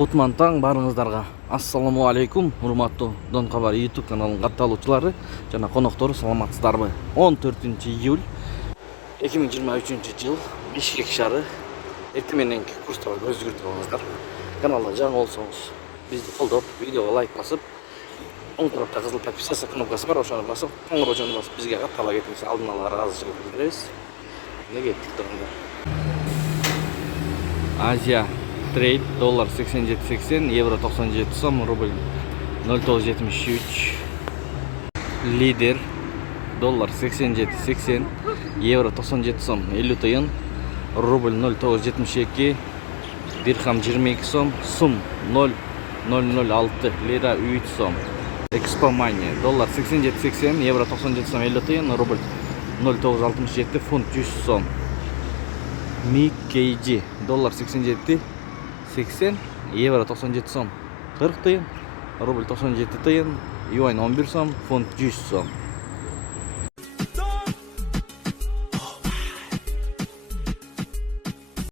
Кутман таң барыңыздарга. Ассаламу алейкум, урматтуу Дон Кабар YouTube каналынын катталуучулары жана коноктору, саламатсыздарбы? 14 июль 2023 жыл Бишкек шаары. Эртең мененки курстарга өзгөртүп алыңыздар. Каналда жаңы болсоңуз бизди колдоп, видеого лайк басып, оң тарапта кызыл подписаться кнопкасы бар, ошону басып, коңгуроо басып бизге каттала кетиңиз. Алдын ала ыраазычылык билдиребиз. Эмне кеттик турганда. Азия трейд доллар 87.80, евро 97 сом, рубль 0.973. Лидер доллар 87.80, евро 97 сом 50 тыйын, рубль 0.972, дирхам 22 сом, сум 0.006, лира 3 сом. Экспо Мани доллар 87.80, евро 97 сом 50 тыйын, рубль 0.967, фунт 100 сом. Никкейджи доллар 87.80, евро 97 сом 40 тыйын, рубль 97 тыйын, юань 11 сом, фунт 100 сом.